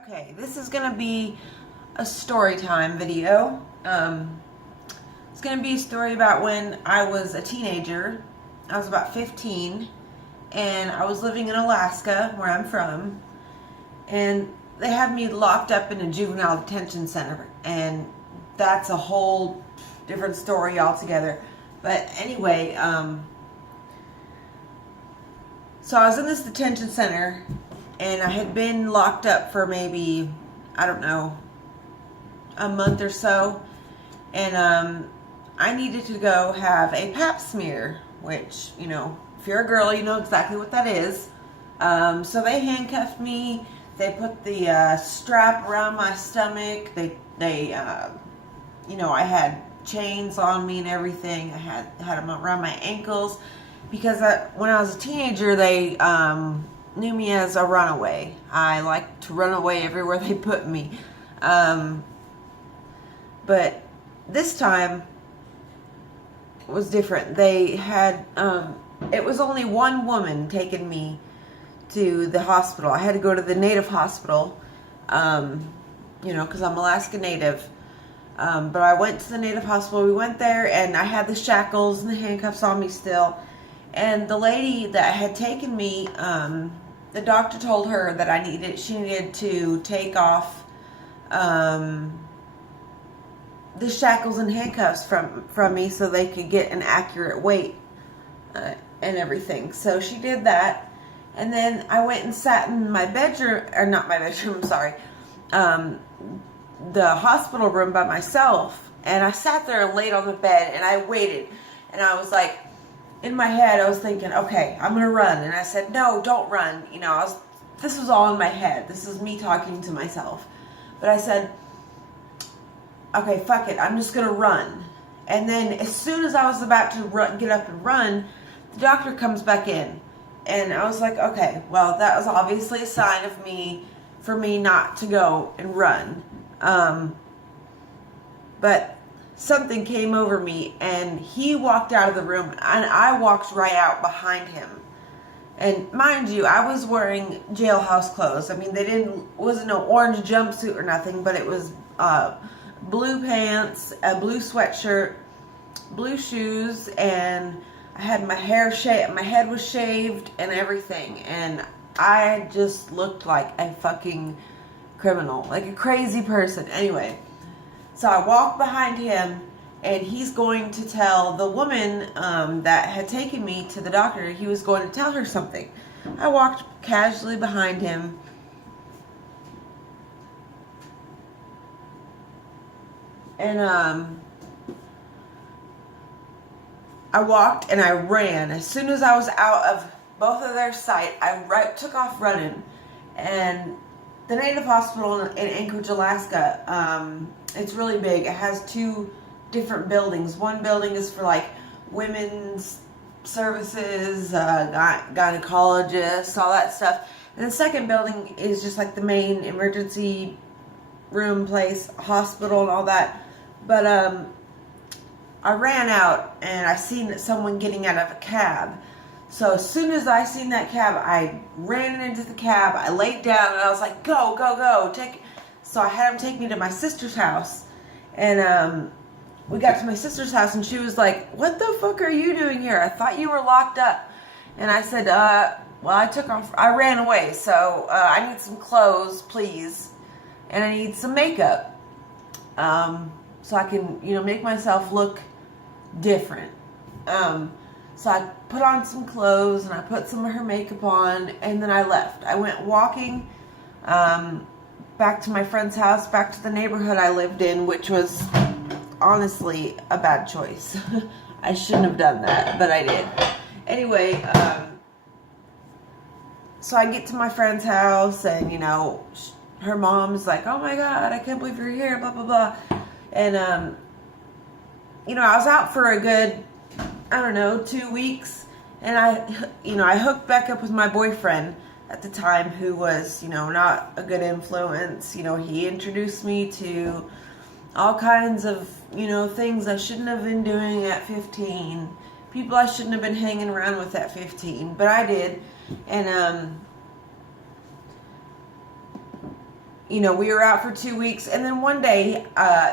Okay, this is going to be a story time video. It's going to be a story about when I was a teenager. I was about 15, and I was living in Alaska, where I'm from, and they had me locked up in a juvenile detention center, and that's a whole different story altogether. But anyway, so I was in this detention center, and I had been locked up for maybe, I don't know, a month or so. And I needed to go have a pap smear, which, you know, if you're a girl, you know exactly what that is. So they handcuffed me. They put the strap around my stomach. They you know, I had chains on me and everything. I had them around my ankles because when I was a teenager, they knew me as a runaway. I liked to run away everywhere they put me. But this time was different. They had, it was only one woman taking me to the hospital. I had to go to the Native hospital, you know, because I'm Alaska Native. But I went to the Native hospital. We went there, and I had the shackles and the handcuffs on me still. And the lady that had taken me, the doctor told her that she needed to take off the shackles and handcuffs from me so they could get an accurate weight and everything. So she did that. And then I went and sat in my bedroom, or not my bedroom, sorry, the hospital room by myself. And I sat there and laid on the bed, and I waited. And I was like, in my head, I was thinking, okay, I'm going to run. And I said, no, don't run. You know, this was all in my head. This is me talking to myself. But I said, okay, fuck it. I'm just going to run. And then as soon as I was about to get up and run, the doctor comes back in. And I was like, okay, well, that was obviously a sign for me not to go and run. But something came over me, and he walked out of the room, and I walked right out behind him. And mind you, I was wearing jailhouse clothes. I mean, wasn't no orange jumpsuit or nothing, but it was blue pants, a blue sweatshirt, blue shoes, and I had my hair shaved, my head was shaved and everything. And I just looked like a fucking criminal, like a crazy person. Anyway, so I walked behind him, and he's going to tell the woman that had taken me to the doctor, he was going to tell her something. I walked casually behind him, and I walked and I ran. As soon as I was out of both of their sight, I took off running. And the Native Hospital in Anchorage, Alaska, it's really big. It has two different buildings. One building is for like women's services, gynecologists, all that stuff. And the second building is just like the main emergency room place, hospital and all that. But I ran out, and I seen someone getting out of a cab. So as soon as I seen that cab, I ran into the cab. I laid down, and I was like, go, go, go. So I had him take me to my sister's house. And we got to my sister's house, and she was like, what the fuck are you doing here? I thought you were locked up. And I said, well, I ran away. So I need some clothes, please. And I need some makeup. So I can, you know, make myself look different. So I put on some clothes, and I put some of her makeup on, and then I left. I went walking back to my friend's house, back to the neighborhood I lived in, which was honestly a bad choice. I shouldn't have done that, but I did. Anyway, so I get to my friend's house, and, you know, her mom's like, oh my God, I can't believe you're here, blah, blah, blah. And, you know, I was out for a good, I don't know, 2 weeks. And I hooked back up with my boyfriend at the time, who was, you know, not a good influence. You know, he introduced me to all kinds of, you know, things I shouldn't have been doing at 15. People I shouldn't have been hanging around with at 15. But I did. And, we were out for 2 weeks, and then one day,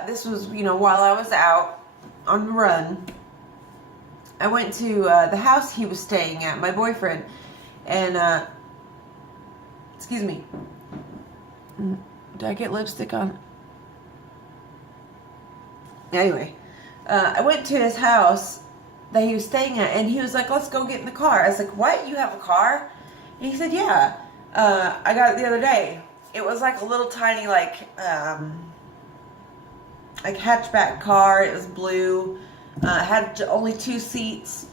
this was, while I was out on the run, I went to the house he was staying at, my boyfriend, and, excuse me, did I get lipstick on? Anyway, I went to his house that he was staying at, and he was like, let's go get in the car. I was like, what? You have a car? And he said, yeah, I got it the other day. It was like a little tiny, like hatchback car. It was blue. Had only 2 seats.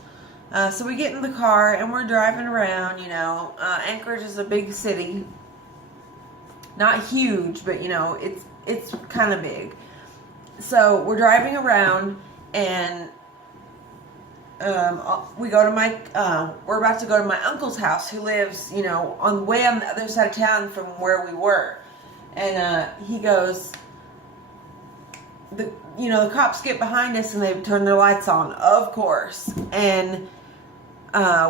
So we get in the car and we're driving around, Anchorage is a big city. Not huge, but it's kind of big. So we're driving around and we go to we're about to go to my uncle's house, who lives, on the other side of town from where we were. And he goes, the cops get behind us and they turn their lights on, of course. And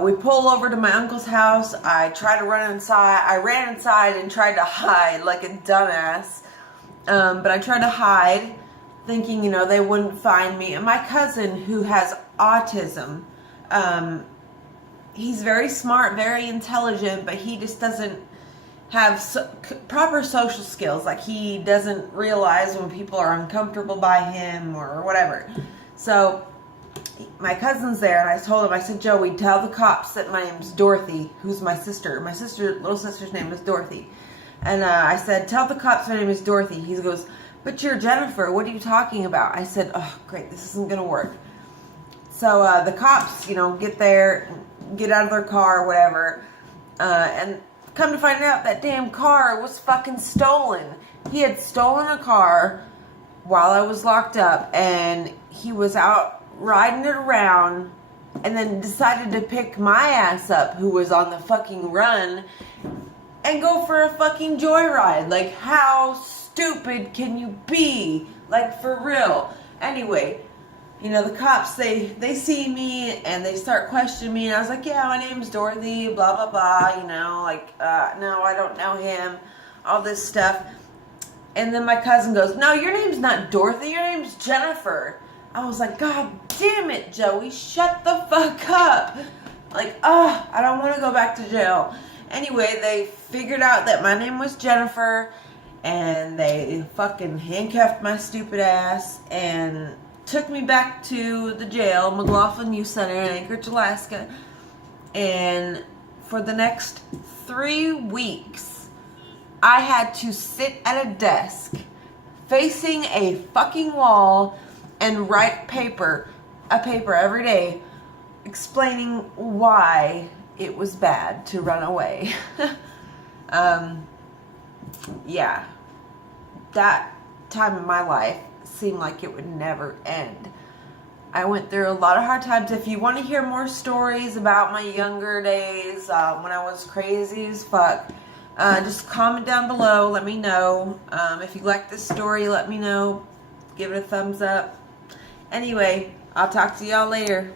we pull over to my uncle's house. I try to run inside. I ran inside and tried to hide like a dumbass. But I tried to hide, thinking, they wouldn't find me. And my cousin, who has autism, he's very smart, very intelligent, but he just doesn't have proper social skills. Like, he doesn't realize when people are uncomfortable by him or whatever. So my cousin's there, and I told him, I said, Joey, tell the cops that my name's Dorothy, who's my sister. My little sister's name is Dorothy. And I said, tell the cops my name is Dorothy. He goes, but you're Jennifer. What are you talking about? I said, oh, great, this isn't going to work. So the cops, get there, get out of their car or whatever, and come to find out that damn car was fucking stolen. He had stolen a car while I was locked up, and he was out riding it around, and then decided to pick my ass up, who was on the fucking run, and go for a fucking joyride. Like, how stupid can you be? Like, for real. Anyway, the cops, they see me and they start questioning me, and I was like, yeah, my name's Dorothy, blah, blah, blah, no, I don't know him, all this stuff. And then my cousin goes, no, your name's not Dorothy, your name's Jennifer. I was like, God damn it, Joey, shut the fuck up. Like, I don't want to go back to jail. Anyway, they figured out that my name was Jennifer, and they fucking handcuffed my stupid ass and took me back to the jail, McLaughlin Youth Center in Anchorage, Alaska. And for the next 3 weeks, I had to sit at a desk facing a fucking wall and write a paper every day explaining why it was bad to run away. Yeah, that time in my life seemed like it would never end. I went through a lot of hard times. If you want to hear more stories about my younger days, when I was crazy as fuck, just comment down below, let me know. If you like this story, let me know. Give it a thumbs up. Anyway, I'll talk to y'all later.